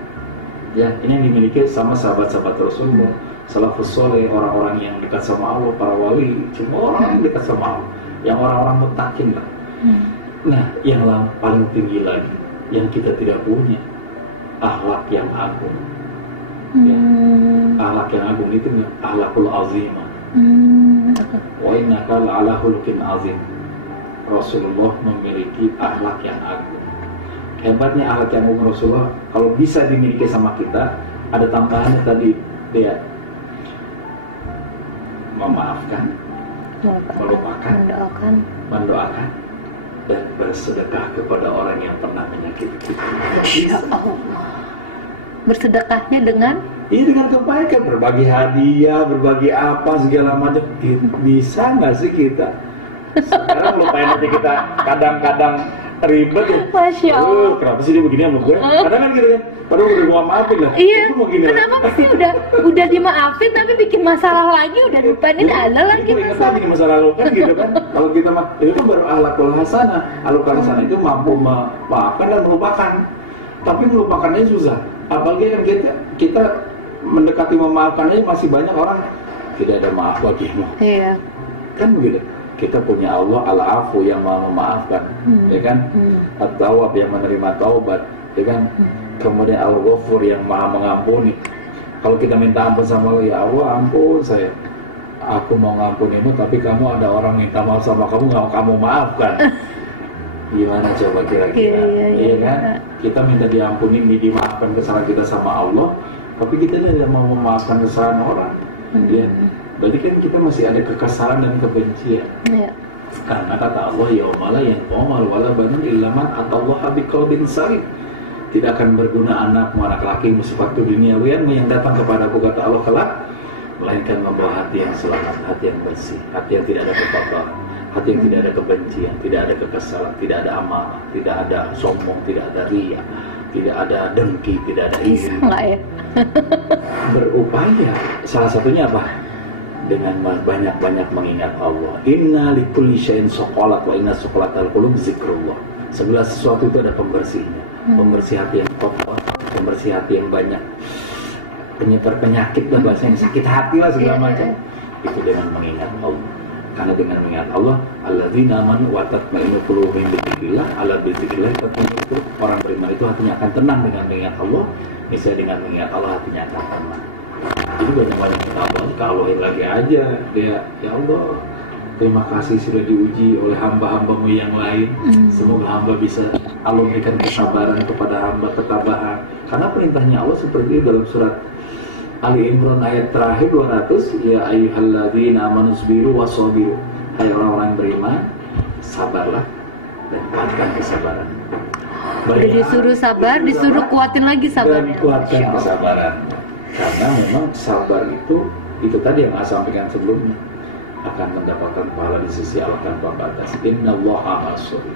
Ya, ini yang dimiliki sama sahabat-sahabat Rasulullah, salafus soleh, orang-orang yang dekat sama Allah, para wali, semua orang yang dekat sama Allah, yang orang-orang muttaqin lah. Nah, yang paling tinggi lagi, yang kita tidak punya, akhlak yang agung. Ya, akhlak yang agung itu akhlakul azimah. Wa innaka la'ala khuluqin azim. Rasulullah memiliki akhlak yang agung. Hebatnya akhlak yang agung Rasulullah, kalau bisa dimiliki sama kita, ada tambahannya tadi, dia memaafkan, melupakan, mendoakan, dan bersedekah kepada orang yang pernah menyakiti kita. Ya Allah. Bersedekahnya dengan? Iya, dengan kebaikan, berbagi hadiah, berbagi apa segala macam. Bisa nggak sih kita? Sekarang lupain aja kita kadang-kadang ribet ya. Masya Allah. Kenapa sih dia begini sama gue? Kadang kan gitu kan. Padahal udah gue maafin lah. Iya. Kenapa sih udah dimaafin tapi bikin masalah lagi, udah lupain ini ada lagi masalah. Ini masalah lalu kan gitu kan. Kalau kita itu kan baru akhlakul hasanah. Akhlakul hasanah itu mampu memaafkan dan melupakan. Tapi melupakannya susah. Apalagi kan kita mendekati memaafkannya masih banyak orang tidak ada maaf bagimu. Iya. Kan begitu. Kita punya Allah al-afu yang maha memaafkan, ya kan? At-tawwab yang menerima taubat, ya kan? Kemudian al-ghafur yang maha mengampuni. Kalau kita minta ampun sama Allah, ya Allah ampun saya, aku mau ngampunimu, tapi kamu ada orang minta maaf sama kamu, nggak kamu maafkan. Gimana coba kira-kira? Iya kan? Kita minta diampuni, dimaafkan kesalahan kita sama Allah, tapi kita tidak mau memaafkan kesalahan orang. Ya. Berarti kan kita masih ada kekesalan dan kebencian. Ya. Karena kata Allah, yaumala yanfa'u mal wala banun illa man atallaha biqalbin salim. Tidak akan berguna anakmu, anak lakimu, sepatu duniawianmu yang datang kepadaku, kata Allah kelak, melainkan membawa hati yang selamat, hati yang bersih, hati yang tidak ada kekotoran, hati yang tidak ada kebencian, tidak ada kekesalan, tidak ada amarah, tidak ada sombong, tidak ada riya, tidak ada dengki, tidak ada iri. Bisa nggak ya? Berupaya, salah satunya apa? Dengan banyak-banyak mengingat Allah. Inna likulli syai'in soqalat wa inna soqalatal qulub zikrullah. Segala sesuatu itu ada pembersihnya. Pembersih hati yang kotor, pembersih hati yang banyak penyebar penyakit dan bahasanya sakit hati lah segala macam. Itu dengan mengingat Allah. Karena dengan mengingat Allah, alladzina amanu wa tatma'innu qulubuhum bi dzikrillah, ala bi dzikrillah tatma'innul qulub. Orang beriman itu hatinya akan tenang dengan mengingat Allah. Misalnya dengan mengingat Allah hatinya akan tenang. Jadi banyak-banyak kita Allahin lagi aja. Dia, ya Allah, terima kasih sudah diuji oleh hamba-hambamu yang lain. Semoga hamba bisa Allah berikan kesabaran kepada hamba, ketabahan. Karena perintahnya Allah seperti itu dalam surat Ali Imran ayat terakhir 200, ya ayyuhalladzina amanu sabiru wassabiru. Hai orang-orang yang beriman, sabarlah dan kuatkan kesabaran. Udah disuruh sabar, disuruh kuatin lagi dan sabarnya. kuatkan Masya Allah. kesabaran. Karena memang sabar itu tadi yang saya sampaikan sebelumnya, akan mendapatkan pahala di sisi Allah tanpa batas. Innallaha ma'as-sabir.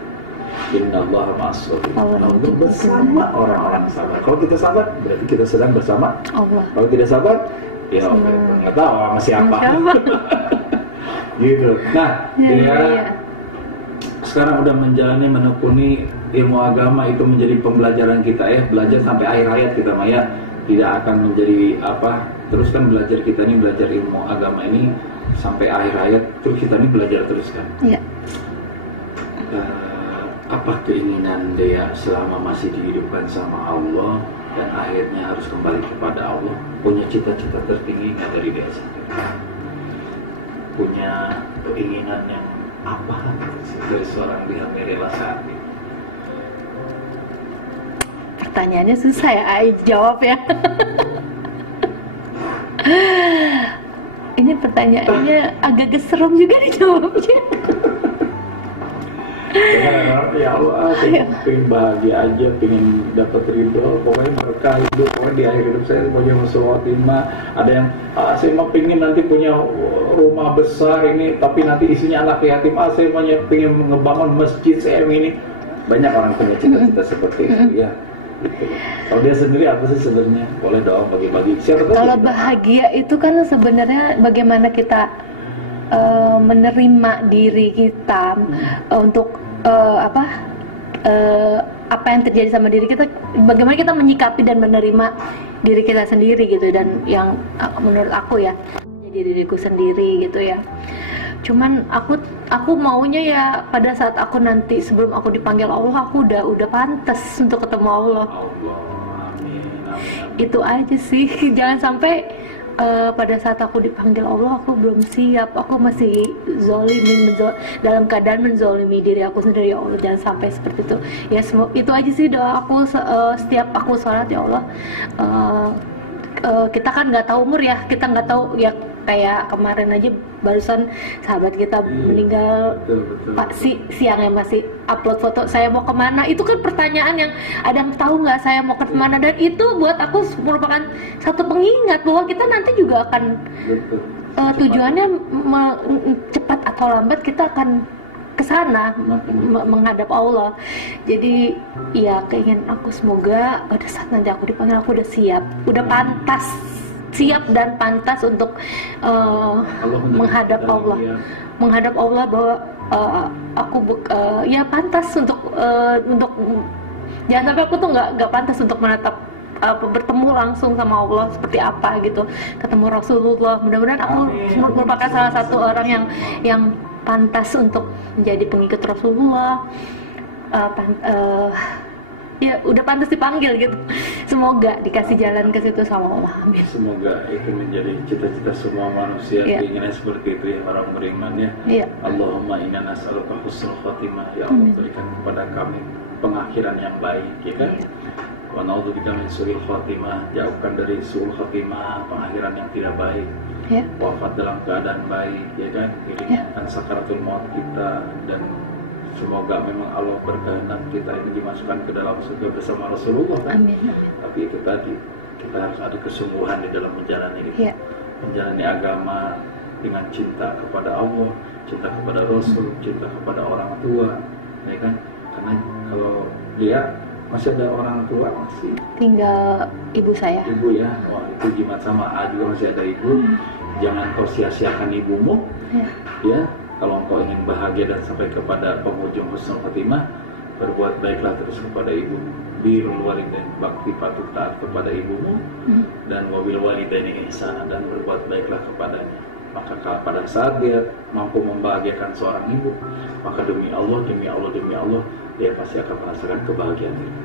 Innallaha ma'as-sabir. Allah Untuk bersama orang-orang sabar. Kalau kita sabar, berarti kita sedang bersama Allah. Kalau tidak sabar, ya nggak tahu sama siapa. Gitu. Nah, Ya, dia ya. sekarang udah menjalani, menekuni ilmu agama itu menjadi pembelajaran kita ya, belajar sampai akhir hayat kita Maya, tidak akan menjadi apa, terus kan belajar kita ini, belajar ilmu agama ini sampai akhir hayat, terus kita ini belajar terus kan. Iya. Apa keinginan dia selama masih dihidupkan sama Allah dan akhirnya harus kembali kepada Allah? Punya cita-cita tertinggi nggak dari dia sendiri? Punya keinginan yang apa dari seorang Diah Mirella saat ini? Pertanyaannya susah ya, Ai jawab ya. Ini pertanyaannya agak serem juga dijawabnya. Ya Allah, pengen bahagia aja, pengen dapat ridho, pokoknya berkah hidup, pokoknya di akhir hidup saya punya husnul khotimah. Ada yang saya mau pengen nanti punya rumah besar ini, tapi nanti isinya anak yatim. Saya pengen ngebangun masjid saya ini. Banyak orang punya cita-cita seperti itu ya. Gitu. Kalau dia sendiri apa sih sebenarnya? Boleh dong bagi-bagi. Siapa tahu? Kalau bahagia itu kan sebenarnya bagaimana kita menerima diri kita untuk apa yang terjadi sama diri kita, bagaimana kita menyikapi dan menerima diri kita sendiri gitu, dan yang menurut aku ya jadi diriku sendiri gitu ya. Cuman aku maunya ya pada saat aku nanti sebelum aku dipanggil Allah, aku udah pantas untuk ketemu Allah. Itu aja sih. Jangan sampai pada saat aku dipanggil Allah aku belum siap, aku masih dalam keadaan menzolimi diri aku sendiri. Ya Allah, jangan sampai seperti itu ya. Itu aja sih doa aku setiap aku sholat. Ya Allah, kita kan nggak tahu umur ya, kita nggak tahu ya, kayak kemarin aja barusan sahabat kita meninggal. Betul. Siang yang masih upload foto saya mau kemana, itu kan pertanyaan yang ada yang tahu nggak saya mau kemana, dan itu buat aku merupakan satu pengingat bahwa kita nanti juga akan tujuannya cepat atau lambat kita akan ke sana menghadap Allah. Jadi ya keinginan aku semoga pada saat nanti aku dipanggil aku udah siap, udah siap dan pantas untuk menghadap Allah bahwa aku ya pantas untuk jangan sampai aku tuh nggak pantas untuk menatap bertemu langsung sama Allah seperti apa gitu, ketemu Rasulullah. Mudah-mudahan aku merupakan salah satu orang yang pantas untuk menjadi pengikut Rasulullah. Ya udah pantas dipanggil gitu. Semoga dikasih jalan ke situ sama Allah. Amin. Semoga itu menjadi cita-cita semua manusia, keinginan seperti itu ya, orang beriman ya. Allahumma inna nas'aluka husnul khotimah, ya Allah berikan kepada kami pengakhiran yang baik ya kan. Wa na'udzubika min su'il khotimah, jauhkan dari su'ul khotimah, pengakhiran yang tidak baik. Wafat dalam keadaan baik ya kan, diringankan sakaratul maut kita, dan semoga memang Allah berkehendak kita ini dimasukkan ke dalam surga bersama Rasulullah kan. Amin. Tapi itu tadi, kita harus ada kesungguhan di dalam menjalani ini, menjalani agama dengan cinta kepada Allah, cinta kepada Rasul, cinta kepada orang tua ya kan. Karena kalau dia masih ada orang tua, masih tinggal ibu saya. Ibu ya, wah itu jimat sama A juga masih ada ibu. Jangan kau sia-siakan ibumu ya. Kalau engkau ingin bahagia dan sampai kepada penghujung husnul khotimah, berbuat baiklah terus kepada ibu. Birrul walidain, bakti patuh taat kepada ibumu, dan wabil walidaini ihsana, dan berbuat baiklah kepadanya. Maka pada saat dia mampu membahagiakan seorang ibu, maka demi Allah, dia pasti akan merasakan kebahagiaan itu.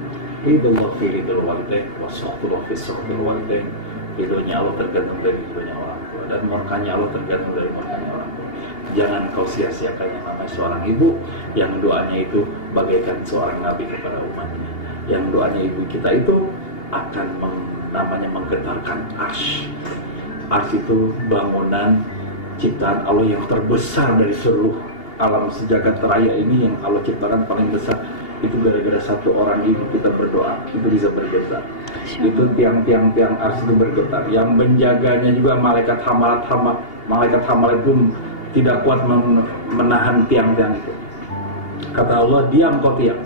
Ridullah fi ridul walidain, wa suhtullah fi suhtul walidain. Ridhonya Allah tergantung dari ridhonya orang tua, dan murkanya Allah tergantung dari murkanya orang tua. Jangan kau sia-siakan yang namanya seorang ibu, yang doanya itu bagaikan seorang nabi kepada umatnya. Yang doanya ibu kita itu akan menggetarkan arsy. Arsy itu bangunan ciptaan Allah yang terbesar dari seluruh alam sejagat raya ini, yang Allah ciptakan paling besar. itu gara-gara satu orang ibu kita berdoa itu bisa bergetar. Itu tiang-tiang ars itu bergetar. Yang menjaganya juga malaikat hamalat itu tidak kuat menahan tiang-tiang itu. Kata Allah, diam kau tiang.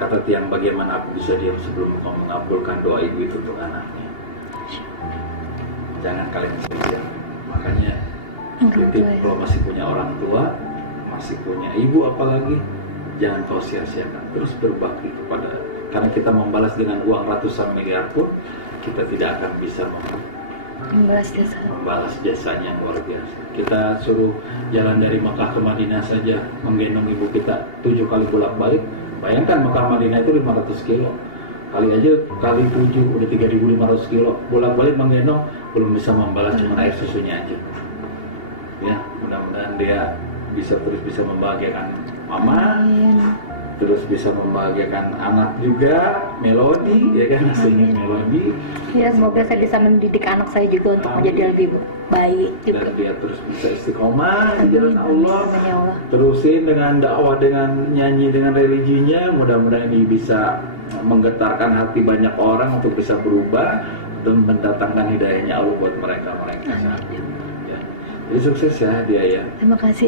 Kata tiang, bagaimana aku bisa diam sebelum kau mengabulkan doa ibu itu untuk anaknya. Jangan kalian sia-sia. Makanya titik kalau masih punya orang tua, masih punya ibu apalagi, jangan kau sia-siakan. Terus berbakti kepada, karena kita membalas dengan uang ratusan miliar pun kita tidak akan bisa membalas jasanya luar biasa. Kita suruh jalan dari Mekah ke Madinah saja menggendong ibu kita 7 kali bolak-balik. Bayangkan Mekah Madinah itu 500 kilo, kali 7 udah 3.500 kilo, bolak-balik menggendong, belum bisa membalas cuma air susunya aja. Ya, mudah-mudahan dia bisa membahagiakan mama, terus bisa membahagiakan anak juga, Melody, ya kan, aslinya Melody. Ya, semoga saya bisa mendidik anak saya juga untuk menjadi lebih baik juga. Dan dia terus bisa istiqomah di jalan Allah. Terusin dengan dakwah, dengan nyanyi, dengan religinya. Mudah-mudahan ini bisa menggetarkan hati banyak orang untuk bisa berubah dan mendatangkan hidayahnya Allah buat mereka saat ini. Jadi sukses ya dia ya. Terima kasih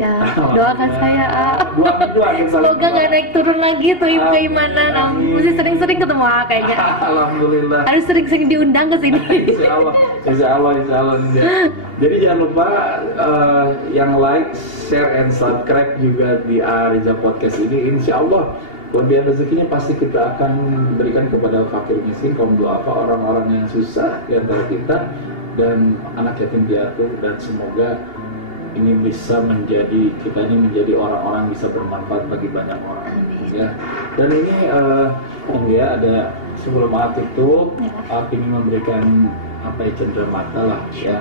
doakan saya Doakan semoga nggak naik turun lagi tuh keimanan. Mesti sering-sering ketemu kayaknya. Alhamdulillah. Harus sering-sering diundang ke sini. Insya Allah. Jadi jangan lupa yang like, share, and subscribe juga di Ariza Podcast ini. Insya Allah kelebihan rezekinya pasti kita akan berikan kepada fakir miskin, kaum duafa, orang-orang yang susah di antara kita, dan anak yatim piatu, dan semoga ini bisa kita ini menjadi orang-orang bisa bermanfaat bagi banyak orang. Ya. Dan ini ya ada sebelum tutup, ingin memberikan cendera mata lah ya.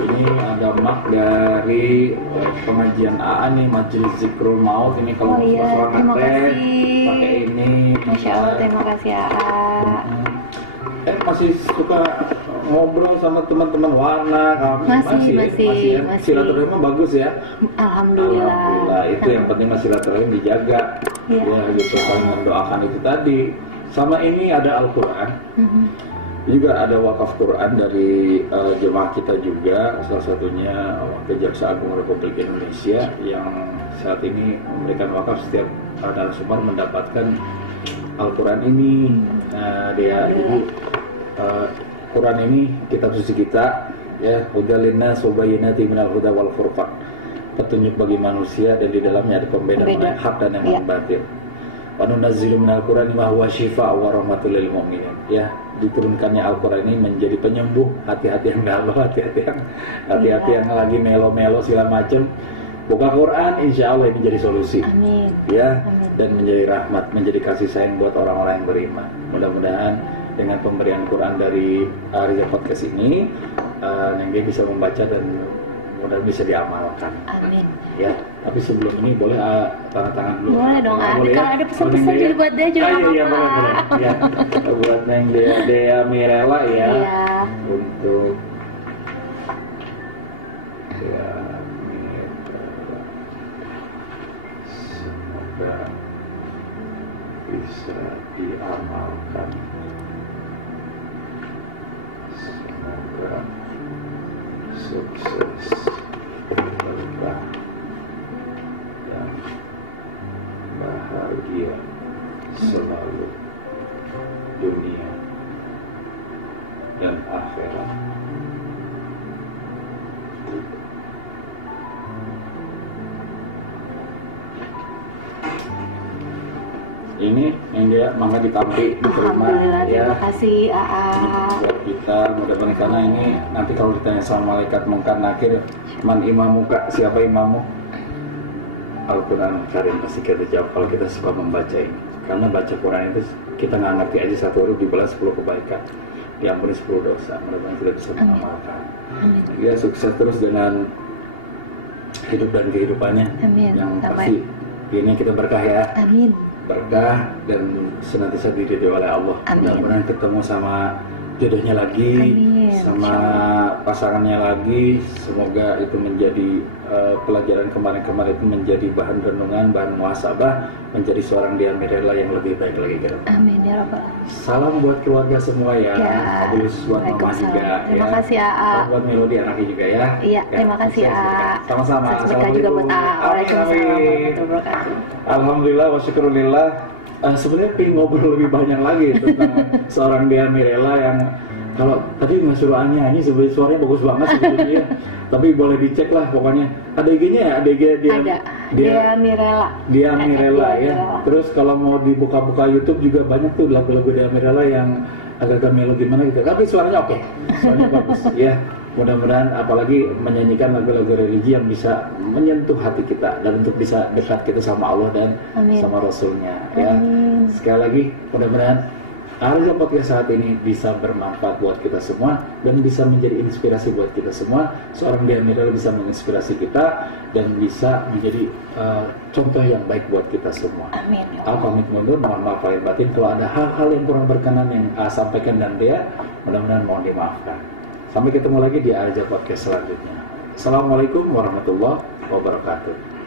Ini ada mak dari pengajian AA nih, Majelis Zikrul Maut. Ini kalau terima kasih. Pakai ini. Masya Allah, terima kasih AA. Masih suka ngobrol sama teman-teman warna, masih ya? Silaturahmi bagus ya. Alhamdulillah. Itu yang penting, silaturahmi dijaga. Ya gitu, saling mendoakan itu tadi. Sama ini ada Al-Quran. Juga ada wakaf Quran dari jemaah kita juga, salah satunya Kejaksaan Agung Republik Indonesia yang saat ini memberikan wakaf setiap narasumber mendapatkan Al-Quran ini. Jadi Quran ini kitab suci kita ya, hudal linnas wa bayyinatin minal huda wal furqan, petunjuk bagi manusia dan di dalamnya ada pembeda mengenai hak dan yang batil. Wa nunazzilu minal Qur'ani ma huwa syifaa'un wa rahmatul lil mu'minin. Ya, diturunkannya Al-Qur'an ini menjadi penyembuh hati-hati yang galau, hati-hati yang lagi melo-melo segala macam. Buka Quran, insya Allah ini jadi solusi. Amin. Ya, dan menjadi rahmat, menjadi kasih sayang buat orang-orang yang beriman. Mudah-mudahan dengan pemberian Quran dari Ariza Podcast ini, yang dia bisa membaca dan mudah bisa diamalkan. Amin. Ya, tapi sebelum ini boleh tanda tangan dulu. Boleh dong. Boleh Kalau ada pesan-pesan juga buat dia juga apa-apa. Iya, boleh. Ya, buat Neng Dea Mirella ya. Iya. Untuk Dea Mirella. Semoga bisa diamalkan. Semoga sukses, berkah, dan bahagia selalu dunia dan akhirat. Ini yang dia mangga ditampi diterima ya. Terima kasih Buat kita mudah-mudahan, karena ini nanti kalau ditanya sama malaikat mungkar nakir, man imamuka, siapa imamu? Al-Quran Karim, pasti kita jawab kalau kita suka membaca ini. Karena baca Quran itu kita nggak ngerti aja satu huruf dibalas 10 kebaikan, diampuni 10 dosa. Mudah-mudahan kita bisa mengamalkan. Ya, sukses terus dengan hidup dan kehidupannya. Amin. Yang pasti ini kita berkah ya. Amin. Berkah dan senantiasa diridhoi oleh Allah. Mudah-mudahan ketemu sama jodohnya lagi. Amin. Sama pasangannya lagi. Semoga itu menjadi pelajaran kemarin-kemarin itu menjadi bahan renungan, bahan muhasabah, menjadi seorang Dia Mirella yang lebih baik lagi ke depan. Amin ya Rabbal. Salam buat keluarga semua ya. Abulus buat mama juga. Terima kasih ya. Salam buat Melody anaknya juga ya. Iya, terima kasih ya. Sama-sama. Berkah juga buat Waalaikumsalam warahmatullahi wabarakatuh. Alhamdulillah wa syukurillah. Sebenarnya pengen ngobrol lebih banyak lagi tentang seorang Dia Mirella yang kalau tadi nggak suruh nyanyi sebenarnya suaranya bagus banget sebetulnya. Tapi boleh dicek lah pokoknya. Ada IG-nya ya? Ada IG Dia Mirella. Dia Mirella ya. Terus kalau mau dibuka-buka YouTube juga banyak tuh lagu-lagu Dia Mirella yang agak-agak melo gimana gitu. Tapi suaranya oke. Suaranya bagus ya. Mudah-mudahan apalagi menyanyikan lagu-lagu religi yang bisa menyentuh hati kita dan untuk bisa dekat kita sama Allah dan sama Rasulnya ya. Sekali lagi mudah-mudahan Arja Podcast saat ini bisa bermanfaat buat kita semua dan bisa menjadi inspirasi buat kita semua. Seorang Dia Mirella bisa menginspirasi kita dan bisa menjadi contoh yang baik buat kita semua. Amin. Pamit mundur, mohon maaf lahir batin kalau ada hal-hal yang kurang berkenan yang sampaikan dan Dea, mudah-mudahan mohon dimaafkan. Sampai ketemu lagi di Arja Podcast selanjutnya. Assalamualaikum warahmatullahi wabarakatuh.